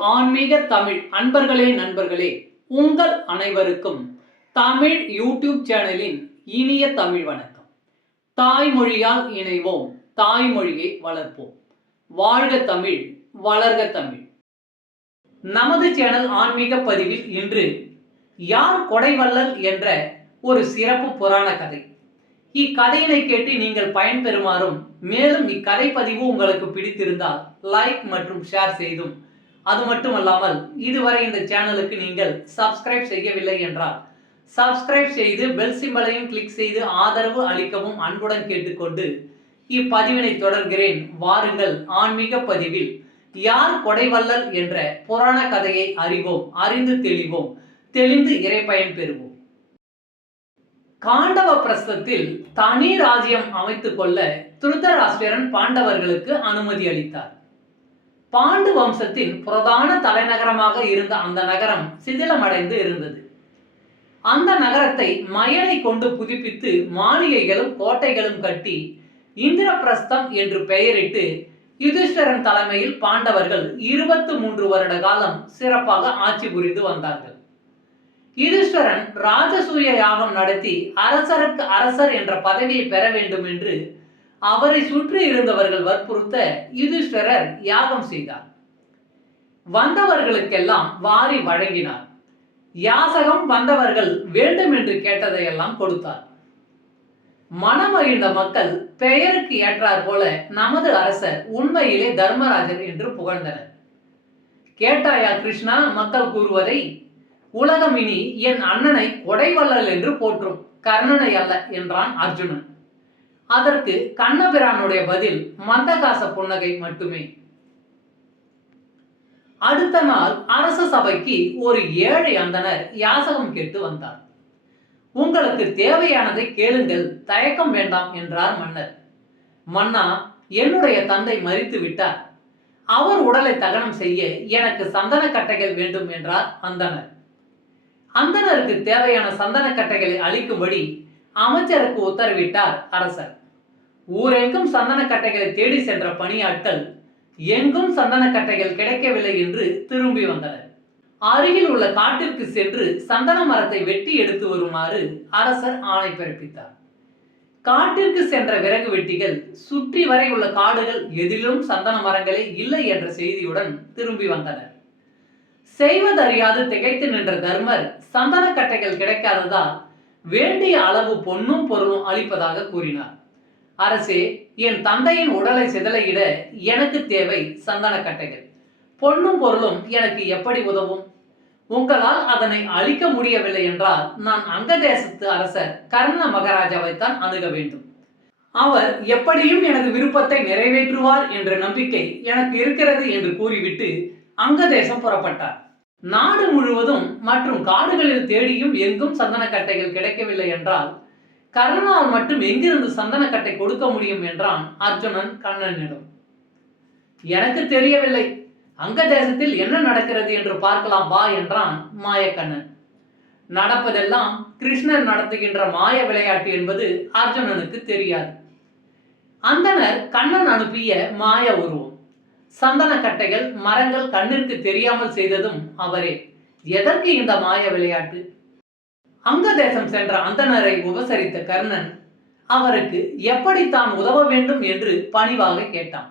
ஆன்மீக தமிழ் அன்பர்களே நண்பர்களே உங்கள் அனைவருக்கும் தமிழ் யூடியூப் சேனலின் இனிய தமிழ் வணக்கம். தாய்மொழியால் இணைவோம் தாய்மொழியை வளர்ப்போம். வாழ்க தமிழ் வளர்க தமிழ். நமது சேனல் ஆன்மீக பதிவில் இன்று யார் கொடைவள்ளல் என்ற ஒரு சிறப்பு புராண கதை. இக்கதையினை கேட்டு நீங்கள் பயன்பெறுமாறும் மேலும் இக்கதை பதிவு உங்களுக்கு பிடித்திருந்தால் லைக் மற்றும் ஷேர் செய்தும் அது மட்டுமல்லாமல் இதுவரை இந்த சேனலுக்கு நீங்கள் சப்ஸ்கிரைப் செய்யவில்லை என்றால் சப்ஸ்கிரைப் செய்து பெல் சிம்பலையும் கிளிக் செய்து ஆதரவு அளிக்கவும் அன்புடன் கேட்டுக்கொண்டு இப்பதிவினை தொடர்கிறேன். வாருங்கள் ஆன்மீக பதிவில் யார் கொடைவல்லல் என்ற புராண கதையை அறிவோம் அறிந்து தெளிவோம் தெளிந்து இறைப்பயன் பெறுவோம். காண்டவ பிரஸ்தத்தில் தனி ராஜ்யம் அமைத்துக் கொள்ள திருதராஷ்டிரன் பாண்டவர்களுக்கு அனுமதி அளித்தார். பாண்டு வம்சத்தின் பிரதான தலைநகரமாக இருந்த அந்த நகரம் சிதிலமடைந்து இருந்தது. அந்த நகரத்தை மயனை கொண்டு புதுப்பித்து மாளிகைகளும் கோட்டைகளும் கட்டி இந்திரபிரஸ்தம் என்று பெயரிட்டு யுதிஷ்டரன் தலைமையில் பாண்டவர்கள் இருபத்து மூன்று வருட காலம் சிறப்பாக ஆட்சி புரிந்து வந்தார்கள். யுதிஷ்டரன் ராஜசூய யாகம் நடத்தி அரசருக்கு அரசர் என்ற பதவியை பெற வேண்டும் என்று அவரை சுற்றி இருந்தவர்கள் வற்புறுத்த யுதிஷ்டரர் யாகம் செய்தார். வந்தவர்களுக்கெல்லாம் வாரி வழங்கினார். யாசகம் வந்தவர்கள் வேண்டும் என்று கேட்டதையெல்லாம் கொடுத்தார். மனமகிழ்ந்த மக்கள் பெயருக்கு ஏற்றார் போல நமது அரசர் உண்மையிலே தர்மராஜர் என்று புகழ்ந்தனர். கேட்டாயா கிருஷ்ணா மக்கள் கூறுவதை உலகம் இனி என் அண்ணனை கொடைவள்ளல் என்று போற்றும் கர்ணனை அல்ல என்றான் அர்ஜுனன். அதற்கு கண்ணபிரானுடைய பதில் மந்தகாச புன்னகை மட்டுமே. அடுத்த நாள் அரச சபைக்கு ஒரு ஏழை அந்தனர் யாசகம் கேட்டு வந்தார். உங்களுக்கு தேவையானதை கேளுங்கள் தயக்கம் வேண்டாம் என்றார் மன்னர். மன்னா என்னுடைய தந்தை மறித்து விட்டார். அவர் உடலை தகனம் செய்ய எனக்கு சந்தன கட்டைகள் வேண்டும் என்றார் அந்தனர் அந்தனருக்கு தேவையான சந்தன கட்டைகளை அளிக்கும்படி அமைச்சருக்கு உத்தரவிட்டார் அரசர். ஊரெங்கும் சந்தன கட்டைகளை தேடி சென்ற பணியாட்கள் எங்கும் சந்தன கட்டைகள் கிடைக்கவில்லை என்று திரும்பி வந்தனர். அருகில் உள்ள காட்டிற்கு சென்று சந்தன மரத்தை வெட்டி எடுத்து வருமாறு அரசர் ஆணை பிறப்பித்தார். காட்டிற்கு சென்ற விறகு வெட்டிகள் சுற்றி வரை உள்ள காடுகள் எதிலும் சந்தன மரங்களே இல்லை என்ற செய்தியுடன் திரும்பி வந்தனர். செய்வதறியாது திகைத்து நின்ற தர்மர் சந்தன கட்டைகள் கிடைக்காததால் வேண்டிய அளவு பொன்னும் பொருளும் அளிப்பதாக கூறினார். அரசே என் தந்தையின் உடலை சிதலையிட எனக்கு தேவை சந்தன கட்டைகள். பொன்னும் பொருளும் எனக்கு எப்படி உதவும்? உங்களால் அதனை அழிக்க முடியவில்லை என்றால் நான் அங்க தேசத்து அரசர் கர்ண மகாராஜாவை தான் அணுக வேண்டும். அவர் எப்படியும் எனது விருப்பத்தை நிறைவேற்றுவார் என்ற நம்பிக்கை எனக்கு இருக்கிறது என்று கூறிவிட்டு அங்க தேசம் புறப்பட்டார். நாடு முழுவதும் மற்றும் காடுகளில் தேடியும் எங்கும் சந்தனக்கட்டைகள் கிடைக்கவில்லை என்றால் கர்ணனால் மட்டும் எங்கிருந்து சந்தனக்கட்டை கொடுக்க முடியும் என்றான் அர்ஜுனன் கண்ணனிடம். எனக்கு தெரியவில்லை. அங்க தேசத்தில் என்ன நடக்கிறது என்று பார்க்கலாம் வா என்றான் மாயக்கண்ணன். நடப்பதெல்லாம் கிருஷ்ணர் நடத்துகின்ற மாய விளையாட்டு என்பது அர்ஜுனனுக்கு தெரியாது. அந்தனர் கண்ணன் அனுப்பிய மாய உருவம். சந்தன கட்டைகள் மரங்கள் கண்ணிற்கு தெரியாமல் செய்ததும் அவரே. எதற்கு இந்த மாய விளையாட்டு? அங்க தேசம் சென்ற அந்தனரை உபசரித்த கர்ணன் அவருக்கு எப்படி தான் உதவ வேண்டும் என்று பணிவாக கேட்டான்.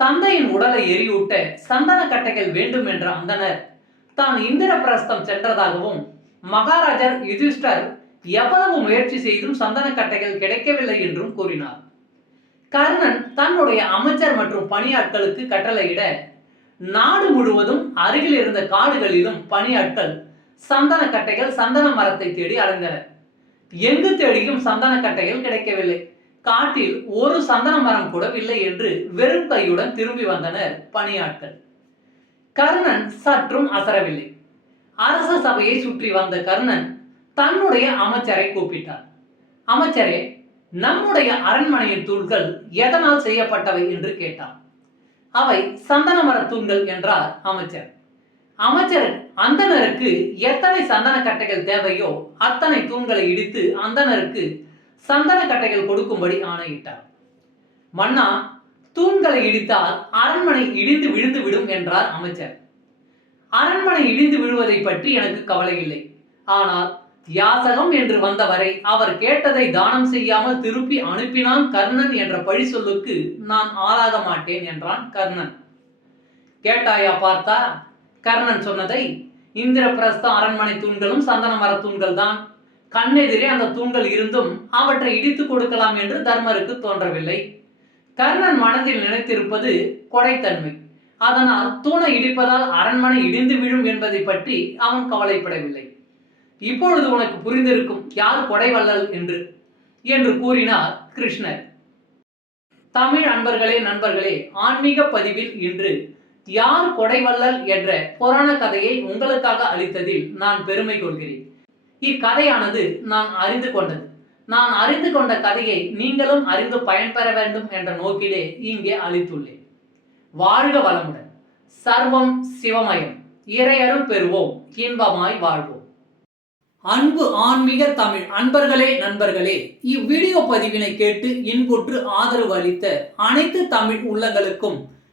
தந்தையின் உடலை எரியூட்ட சந்தன கட்டைகள் வேண்டும் என்ற அந்தனர் தான் இந்திரபிரஸ்தம் சென்றதாகவும் மகாராஜர் யுதிஷ்டர் எவ்வளவு முயற்சி செய்தும் சந்தன கட்டைகள் கிடைக்கவில்லை என்றும் கூறினார். கர்ணன் தன்னுடைய அமைச்சர் மற்றும் பணியாட்களுக்கு கட்டளையிட நாடு முழுவதும் அருகில் இருந்த காடுகளிலும் பணியாட்கள் சந்தன கட்டைகள் சந்தன மரத்தை தேடி அடைந்தனர் எங்கு தேடியும் சந்தன கட்டைகள் கிடைக்கவில்லை. காட்டில் ஒரு சந்தன மரம் கூட இல்லை என்று வெறும் கையுடன் திரும்பி வந்தனர் பணியாட்கள். கர்ணன் சற்றும் அசரவில்லை. அரச சபையை சுற்றி வந்த கர்ணன் தன்னுடைய அமைச்சரை கூப்பிட்டார். அமைச்சரே நம்முடைய அரண்மனையின் தூண்கள் எதனால் செய்யப்பட்டவை என்று கேட்டார் அவை சந்தன மர தூண்கள் என்றார் அமைச்சர். அமைச்சர் அந்தனருக்கு எத்தனை சந்தன கட்டைகள் தேவையோ அத்தனை தூண்களை இடித்து அந்தனருக்கு சந்தன கட்டைகள் கொடுக்கும்படி ஆணையிட்டார். மன்னா தூண்களை இடித்தால் அரண்மனை இடிந்து விழுந்து விடும் என்றார் அமைச்சர். அரண்மனை இடிந்து விழுவதை பற்றி எனக்கு கவலை இல்லை. ஆனால் யாசகம் என்று வந்தவரை அவர் கேட்டதை தானம் செய்யாமல் திருப்பி அனுப்பினான் கர்ணன் என்ற பழி சொல்லுக்கு நான் ஆளாக மாட்டேன் என்றான் கர்ணன். கேட்டாயா பார்த்தா கர்ணன் சொன்னதை இந்திரபிரஸ்த அரண்மனை தூண்களும் சந்தன மர தூண்கள் தான் கண்ணெதிரே அந்த தூண்கள் இருந்தும் அவற்றை இடித்து கொடுக்கலாம் என்று தர்மருக்கு தோன்றவில்லை. கர்ணன் மனதில் நினைத்திருப்பது கொடைத்தன்மை. அதனால் தூணை இடிப்பதால் அரண்மனை இடிந்து விழும் என்பதை பற்றி அவன் கவலைப்படவில்லை. இப்பொழுது உனக்கு புரிந்திருக்கும் யார் கொடைவள்ளல் என்று? என்று கூறினார் கிருஷ்ணர். தமிழ் அன்பர்களே நண்பர்களே ஆன்மீக பதிவில் இன்று யார் கொடைவள்ளல் என்ற புராண கதையை உங்களுக்காக அளித்ததில் நான் பெருமை கொள்கிறேன். இக்கதையானது நான் அறிந்து கொண்டது. நான் அறிந்து கொண்ட கதையை நீங்களும் அறிந்து பயன்பெற வேண்டும் என்ற நோக்கிலே இங்கே அளித்துள்ளேன். வாழ்க வளமுடன். சர்வம் சிவமயம். இறையருள் பெறுவோம். இன்பமாய் வாழ்வோம். அன்பு ஆன்மீக தமிழ் அன்பர்களே நண்பர்களே இவ்வீடியோ பதிவினை கேட்டு இன்புற்று ஆதரவு அளித்த அனைத்து தமிழ் உள்ளங்களுக்கும்